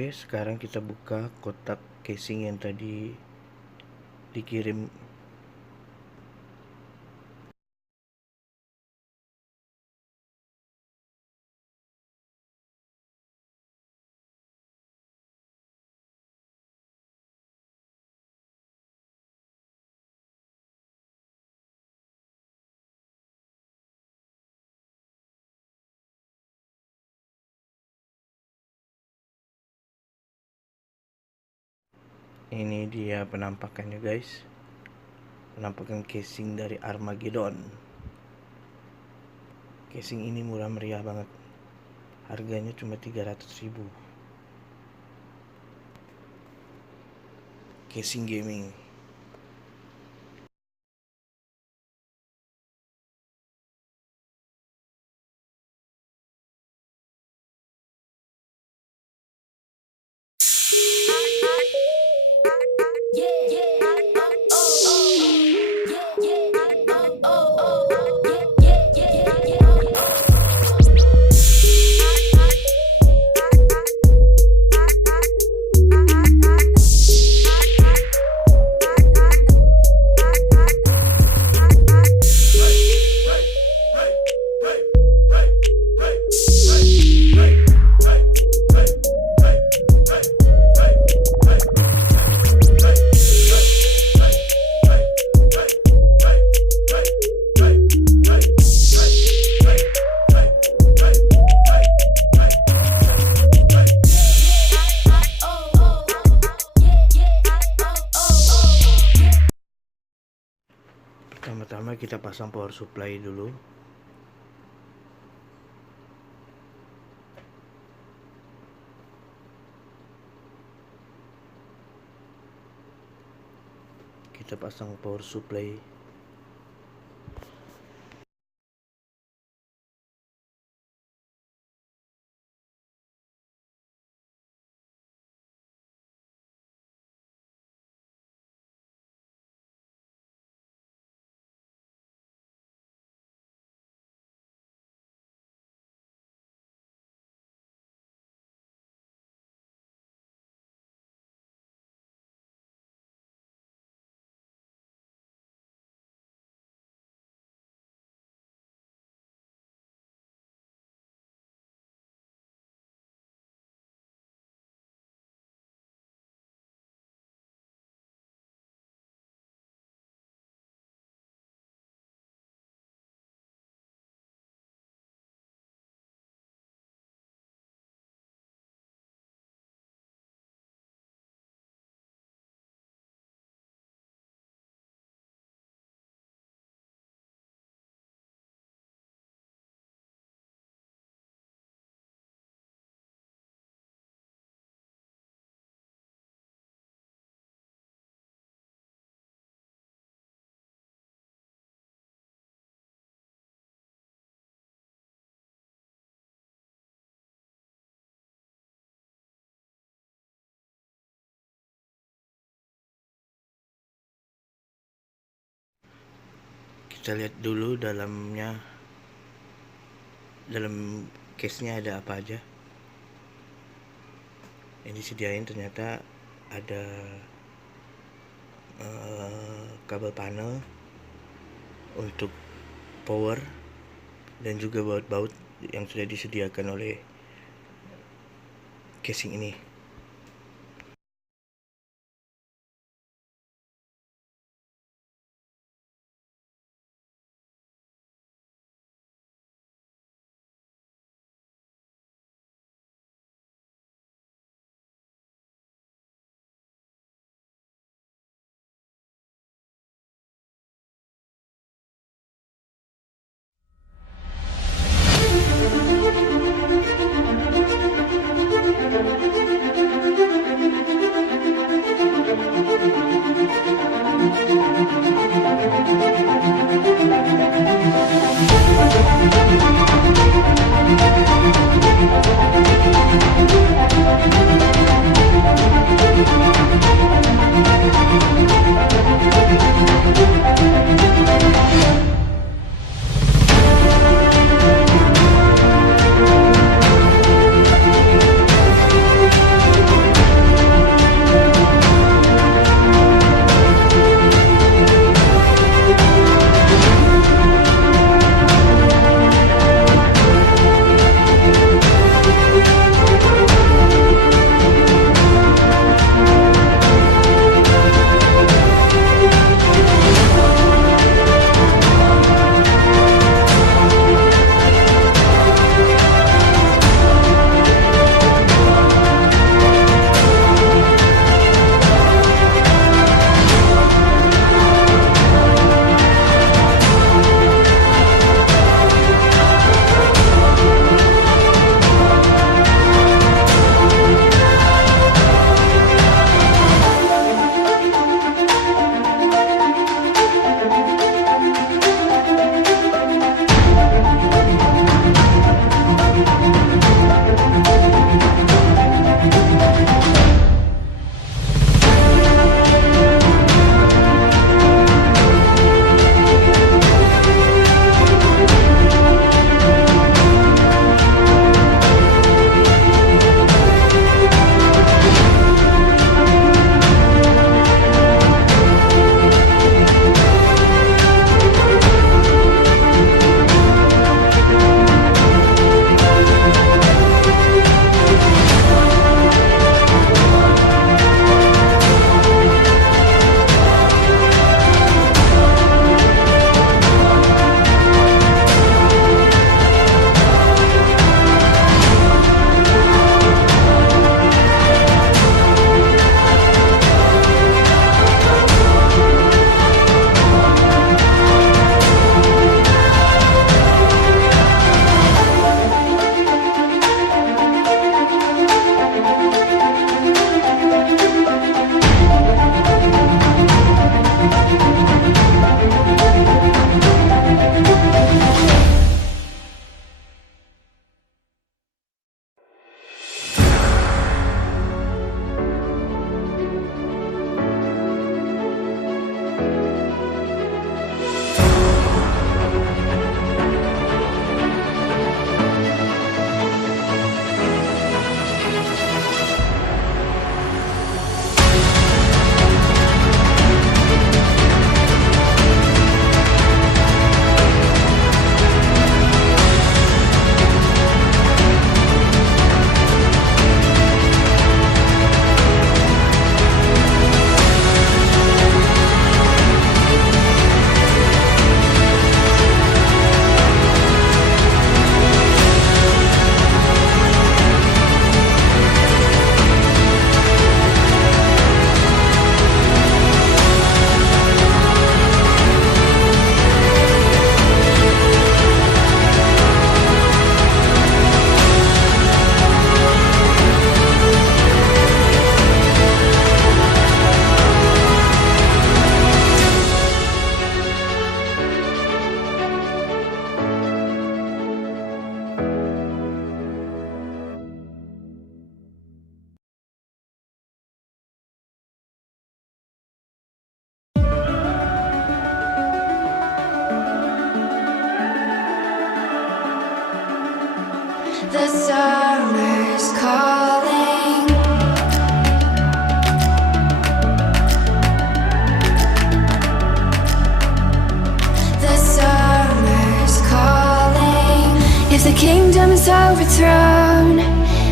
Oke, sekarang kita buka kotak casing yang tadi dikirim. Ini dia penampakannya guys, penampakan casing dari Armagedon. Casing ini murah meriah banget, harganya cuma 300.000. Casing gaming. Pertama-tama kita pasang power supply dulu. Kita pasang power supply. Kita lihat dulu dalam case-nya ada apa aja. Yang disediain ternyata ada kabel panel untuk power dan juga baut-baut yang sudah disediakan oleh casing ini. The summer's calling. The summer's calling. If the kingdom is overthrown,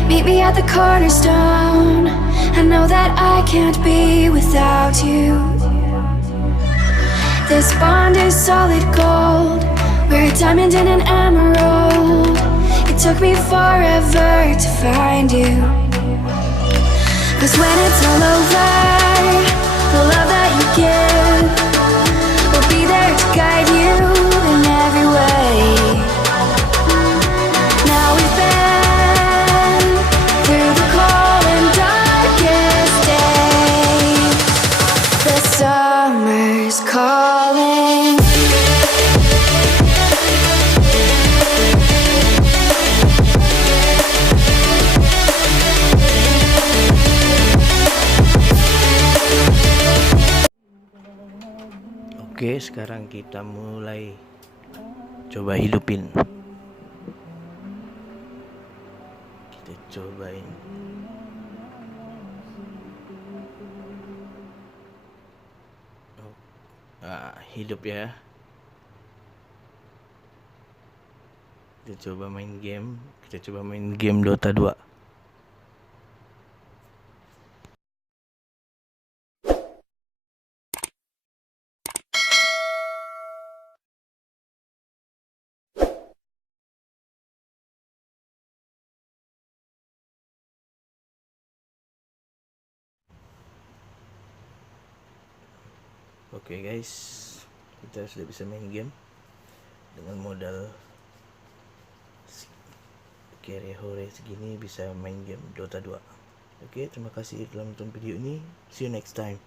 meet me at the cornerstone. I know that I can't be without you. This bond is solid gold. We're a diamond and an emerald. It took me forever to find you. 'Cause when it's all over, the love that you give will be there to guide you in every way. Now we've been through the cold and darkest days. The summer's calling. Oke, sekarang kita mulai coba hidupin. Kita cobain. Hidup ya. Kita coba main game. Kita coba main game Dota 2. Oke guys, kita sudah bisa main game dengan modal kerehore segini, bisa main game Dota 2. Oke, terima kasih telah menonton video ini. See you next time.